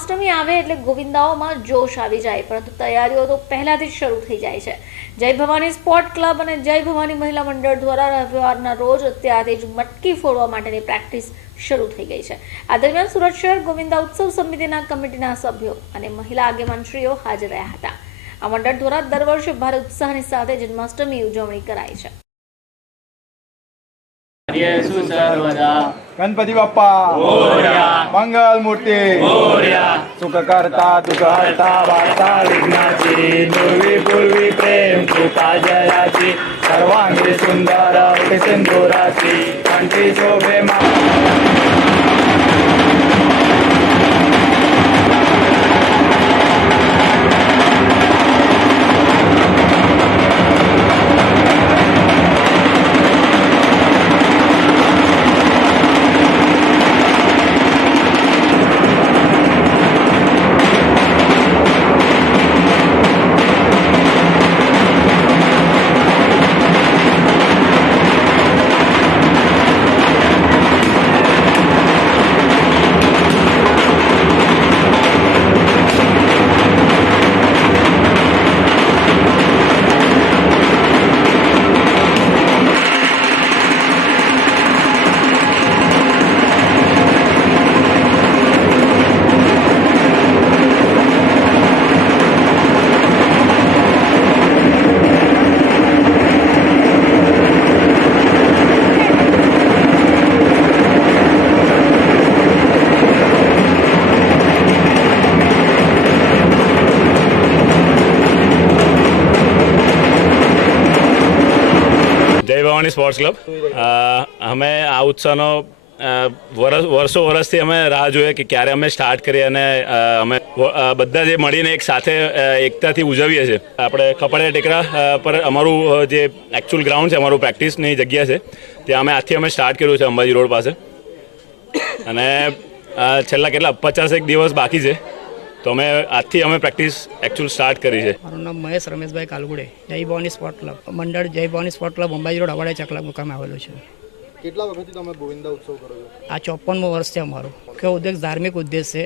જન્માષ્ટમી આવે એટલે ગોવિંદાઓમાં જોશ આવી જાય, પરંતુ તૈયારીઓ તો પહેલાથી જ શરૂ થઈ જાય છે. જય ભવાની સ્પોર્ટ ક્લબ અને જય ભવાની મહિલા મંડળ દ્વારા રવિવારના રોજ અત્યારથી જ મટકી ફોડવા માટેની પ્રેક્ટિસ શરૂ થઈ ગઈ છે. આ દરમિયાન સુરત શહેર ગોવિંદા ઉત્સવ સમિતિના કમિટીના સભ્યો અને મહિલા આગેવાનશ્રીઓ હાજર રહ્યા હતા. આ મંડળ દ્વારા દર વર્ષે ભારે ઉત્સાહની સાથે જન્માષ્ટમી ઉજવણી કરાય છે. गणपती बाप्पा। मंगल मूर्ती सुख करता दुख हरता वार्ता विघ्नाची पूर्वी पूर्वी प्रेम कृपा जयाची सर्वांगी सुंदर सिंधुराची कंठी शोभे मा ભવાની સ્પોર્ટ્સ ક્લબ અમે આ ઉત્સવનો અ, વરસ વર્ષો વર્ષથી અમે રાહ જોઈએ કે ક્યારે અમે સ્ટાર્ટ કરીએ અને અમે બધા જે મળીને એક સાથે એકતાથી ઉજવીએ છીએ. આપણે ખપડિયા ટેકરા પર અમારું જે એકચ્યુઅલ ગ્રાઉન્ડ છે અમારું પ્રેક્ટિસની જગ્યા છે ત્યાં અમે આજથી અમે સ્ટાર્ટ કર્યું છે અંબાજી રોડ પાસે. અને છેલ્લા કેટલા પચાસેક દિવસ બાકી છે. તો અમે આજથી અમે પ્રેક્ટિસ એકચ્યુઅલ સ્ટાર્ટ કરી છે. મારું નામ મહેશ રમેશભાઈ કાલગુડે. જય ભવાની સ્પોર્ટ ક્લબ. મંડળ Jay Bhavani sport club Ambaji road અવાડે ચકલા મુકામે આવેલું છે. કેટલા વખતથી તમે ગોવિંદા ઉત્સવ કરો છો? આ ચોપનમો વર્ષ છે અમારું. કે ઉદ્દેશ ધાર્મિક ઉદ્દેશ છે.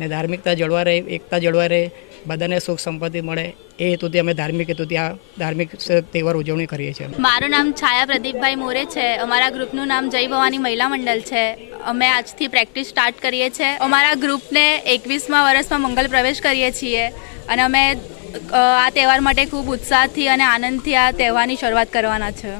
ને ધાર્મિકતા જળવા રહે એકતા જળવા રહે બધાને સુખ સંપત્તિ મળે. એ હેતુથી અમે ધાર્મિક હેતુથી આ ધાર્મિક તહેવાર ઉજવણી કરીએ છીએ. મારું નામ છાયા પ્રદીપભાઈ મોરે છે. અમારા ગ્રુપનું નામ જય ભવાની મહિલા મંડળ છે. અમે આજથી પ્રેક્ટિસ સ્ટાર્ટ કરીએ છીએ. અમારા ગ્રુપને એકવીસમાં વર્ષમાં મંગલ પ્રવેશ કરીએ છીએ અને અમે આ તહેવાર માટે ખૂબ ઉત્સાહથી અને આનંદથી આ તહેવારની શરૂઆત કરવાના છે.